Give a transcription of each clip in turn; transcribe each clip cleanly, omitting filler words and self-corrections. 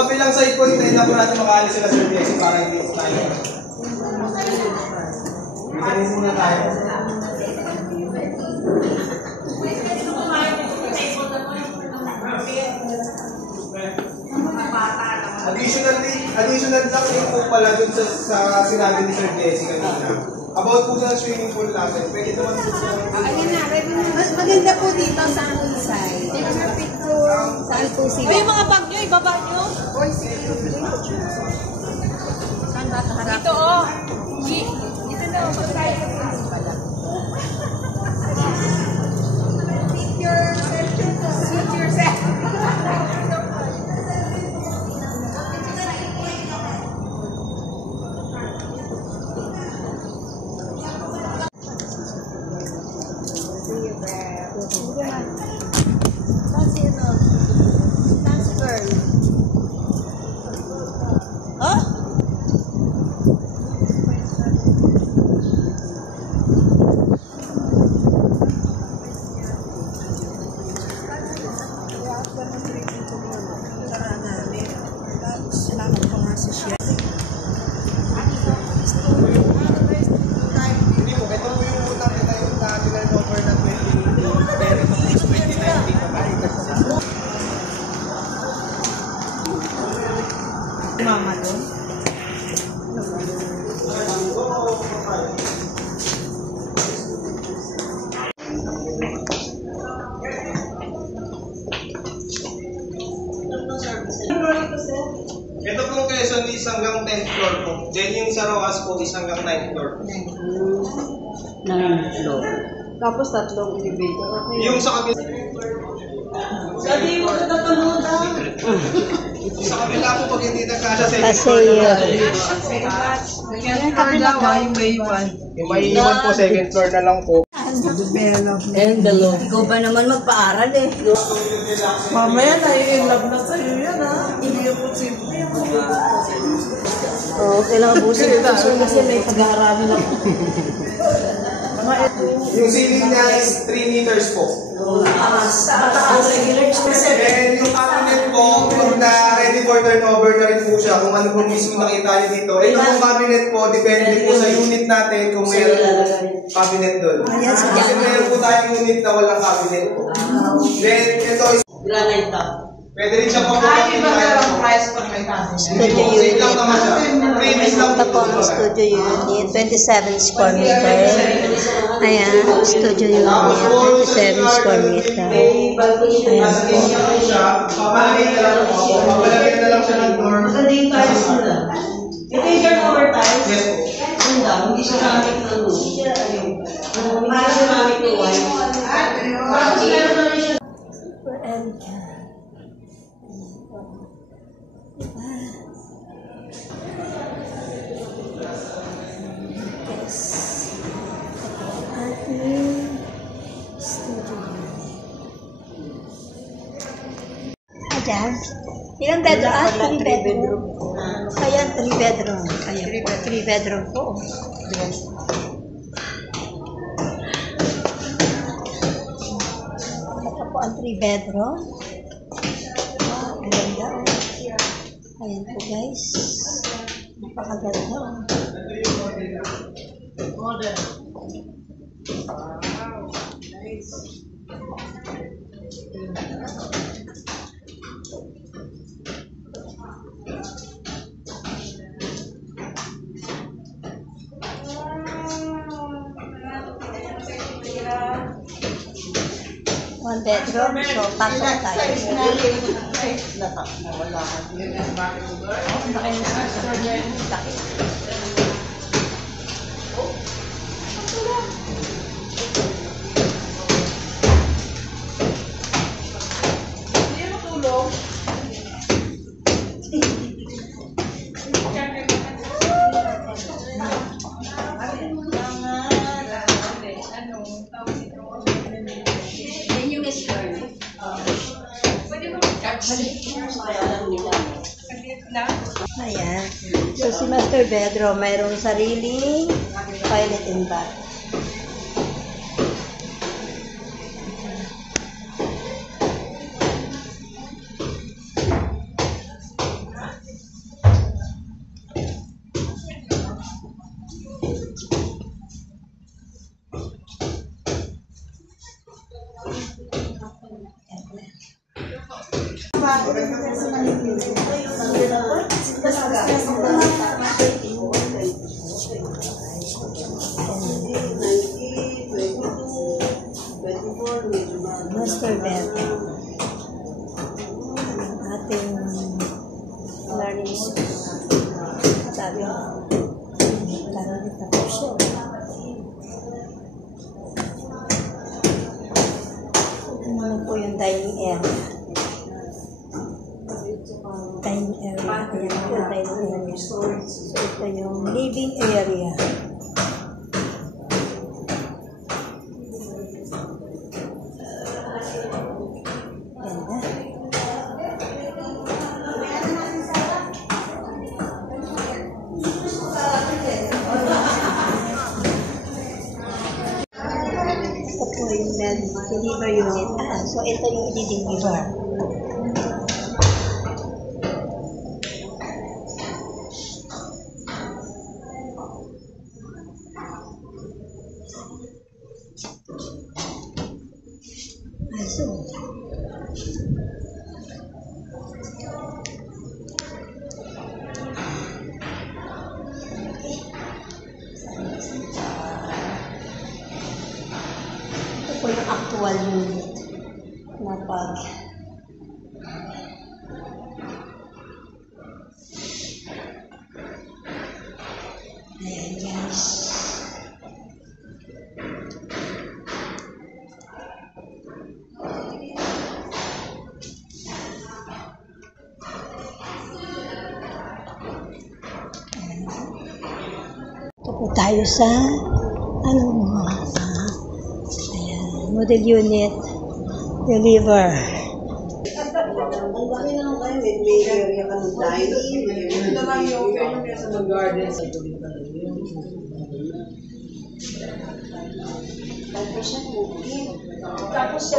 kabilang side po, hintayin na po natin makaalis sila Sir Jesse para hindi tayo. Bitanin muna tayo. Additional lang din po pala dun sa sinabi ni Sir Jesse kanina. About po sa swimming pool natin, pwede naman po sa... Ayun na, ready na. Mas maganda po dito sa aming side. Dito sa picture. Saan po sila? Ay, yung mga bag nyo, ibaba nyo. Oy, sige. Saan ba ito? Dito, oh. Dito na, pagkain. Picture, picture set. Mama doon. Ito po Quezon is hanggang 10th floor po. Then yung sa Rojas po is hanggang 9th floor. 9th floor. Tapos tatlong elevator. Okay. Yung sa kabila... Sabi mo na natulunan. Sa kabila po pag hindi nagkasya sa Kasi Yung kabila ba yung may iwan? yung may iwan po, second floor na lang po. envelope. Ikaw ba naman magpaaral eh? Mamaya nai-inlove na sa'yo yan ha. Hindi yung simple yung Oo, kailangan busin ito. So, kasi may pag-aarami lang. Yung ceiling niya is 3 meters po. And yung cabinet po, kung na ready for turnover na rin po siya, kung ano po mismo nakita niyo dito. Ito pong cabinet po, depende po sa unit natin kung mayroon cabinet doon. Kasi mayroon po tayong unit na walang cabinet po. Then, ito is... Pwede rin siya po po. Studio unit. Ito po ang studio unit. 27 square meter. Ayan, studio unit. 27 square meter. Ayan po. Papalagay na lang siya ng door. Ito yung turnover tiles? Yes po. Hindi siya gamit ng room. Para siya gamit ng wine. Ayan. Ilang bedroom? 3 bedroom. Ayan, 3 bedroom. Ayan po, 3 bedroom po. Ito po ang 3 bedroom. Wow, ang ganda. Ayan po guys. Napakaganda. One bedroom, so pasok tayo. Ayan. So, si master bedroom, mayroong sariling toilet and bath. Master bed. Ating learning space. Sabi ko, karoon na po siya. Ano po yung dining area? Dining area. Ayan po yung dining area. So, ito yung living area. Deliver unit. So ito yung i-deliver. So, ito po yung actual unit na pag ayan guys. Ito po tayo sa ayan, model unit deliver. Ang laki na kayo, may area ka ng dining. Ito naman yung sa mag-garden sa tuloy pa rin. Tapos siya booking. Tapos siya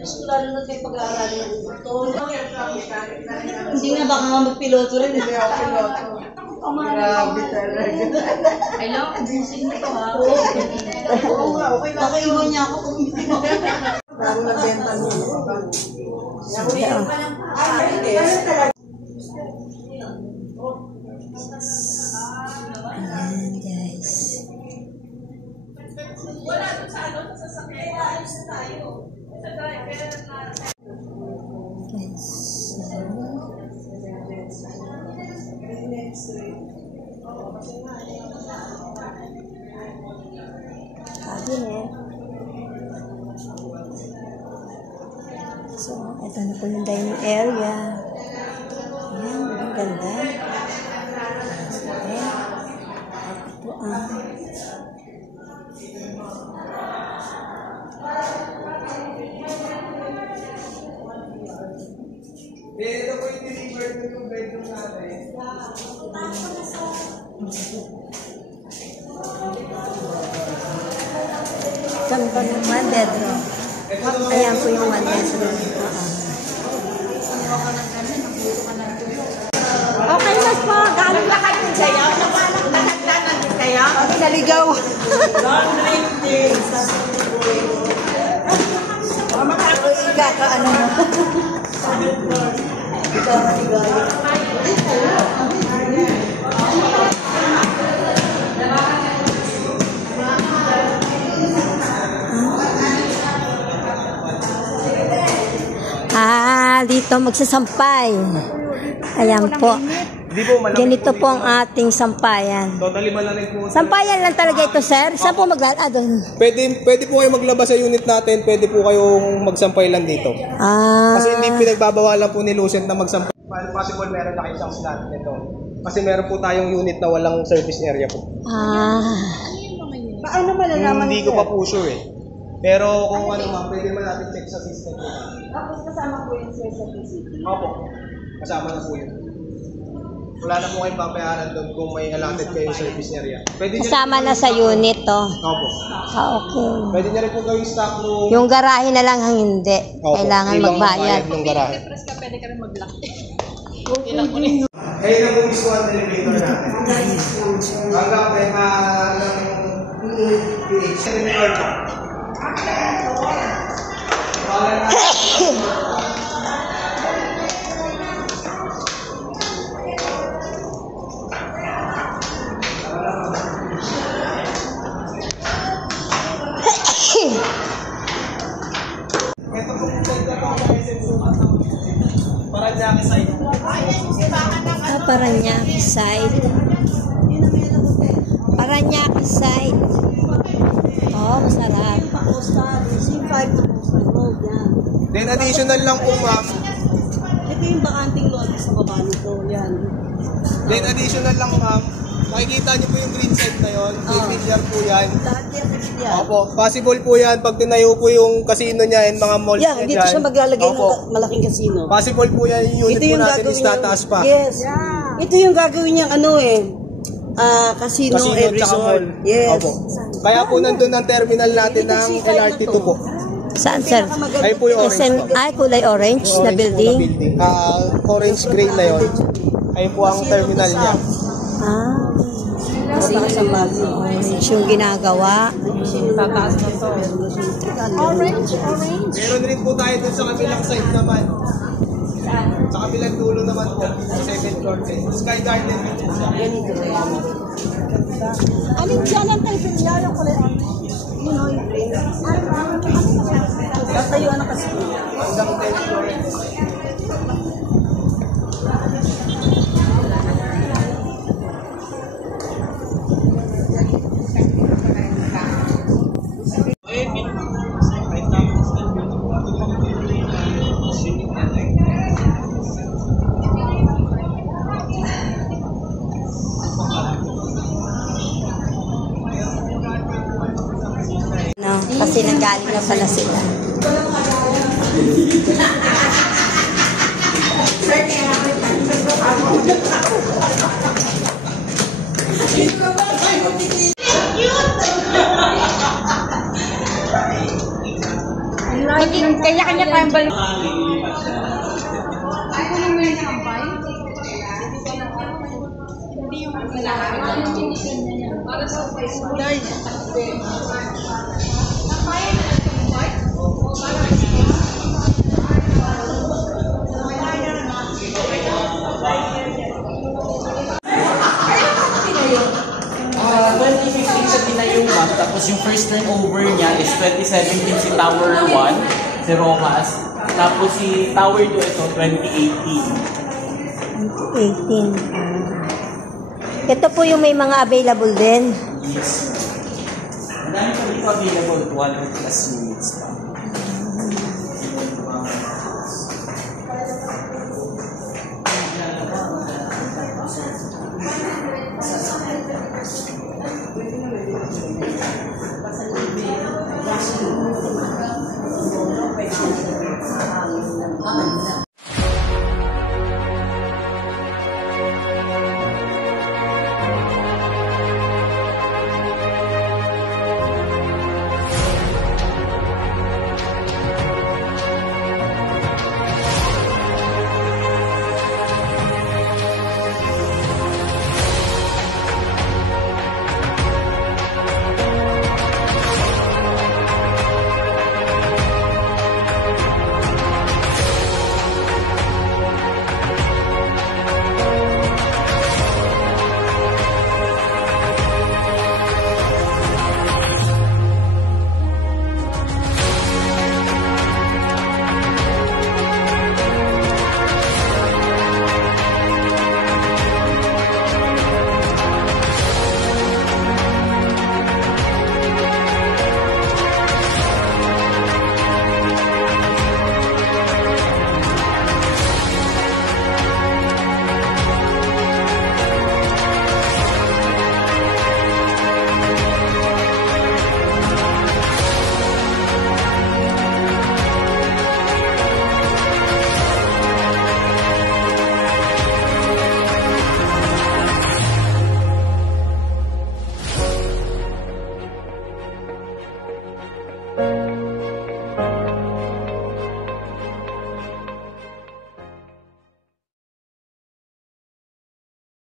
gusto lalo na kayo pag-aarali ng ito. Hindi nga baka nga magpiloto rin. Hindi ako piloto. Grabe talaga. Hello? Adjusting na ito ha? Oo nga, okay lang. Nakaiwan niya ako kung hindi mo. Bago nagbenta mo. Ayan guys. Wala doon sa ano, sa sasakyan. Ayos na tayo. Sa driver na. Yes. Cabinet. So, ito na po yung dining area. Ayan, ang ganda. Ayan. Ito ang Ito po yung delivered na yung bedroom natin. Saan ba naman bedroom? Ayan po yung one bedroom. Okay na po. Galing lahat din kayo. Nakagdanan din kayo. Naligaw. Makakahiga ka ano mo. Dito magsasampay. Ayan po. Ganito po ang ating sampayan. Totally malalim po. Sampayan lang talaga ito, sir. Saan po doon? Pwede po kayo maglabas sa unit natin. Pwede po kayong magsampay lang dito. Kasi hindi pinagbabawalan po ni Lucent na magsampay. Possible meron na kayo isang slot nito. Kasi meron po tayong unit na walang service area po. Paano malalaman? Hindi ko pa po sure eh. Pero kung ano ma'am, pwede man natin check sa system po. Tapos kasama po yun sa PCT. Opo. Kasama na po yun. Wala na po kayong papayaran doon kung may allotted kayong service area. Pwede Kasama na sa unit to. Opo. Okay. Pwede niya rin po gawing stock room. Yung garahe na lang ang hindi. Opo. Kailangan magbayad. Ng garahe. Pwede ka rin mag-lock. Ayun ang mismo ang elevator natin. Hanggang PH. Elevator pa. Paranaque side. Paranaque side. Paranaque side. Oh, masarap. Then additional lang po ma'am. Ito yung bakanting lote sa baba nito. Yan. Then additional lang ma'am. Makikita niyo po yung green side na yon. Green billiard po yan. Opo. Possible po yan pag tinayo po yung casino niya and mga malls niya Yan, dito dyan. siya maglalagay Opo. ng malaking casino. Possible po yan yung unit Ito po yung natin gagawin is tataas pa. Yes. Ito yung gagawin niyang casino, Casino and tsaka resort. mall. Yes. Opo. Kaya po nandun ang terminal natin ng LRT2 po. Saan, sir? Ay po yung orange po. Ay, kulay orange na building. Orange gray na yon. Ay po ang terminal niya. Ah, Casino sa Bali. orange yung ginagawa. Tataas na to. Orange. Meron rin po tayo dun sa kabilang side naman. Sa kabilang dulo naman po, sa 7th floor. Sky Garden din po siya. Alin dyan ang tayo yung kulay orange? You know, yung green. Tatayuan na kasi. Hanggang 10th floor. No, kasi nanggaling na pala sila. Kanya-kanya tayong balik. Siya tinayong ma'am, tapos yung first turnover niya is 2017 si Tower 1, si Rojas, tapos si Tower 2 ito 2018. 18. Ito po yung may mga available din. Yes. Madami pa dito available, 100 plus units pa.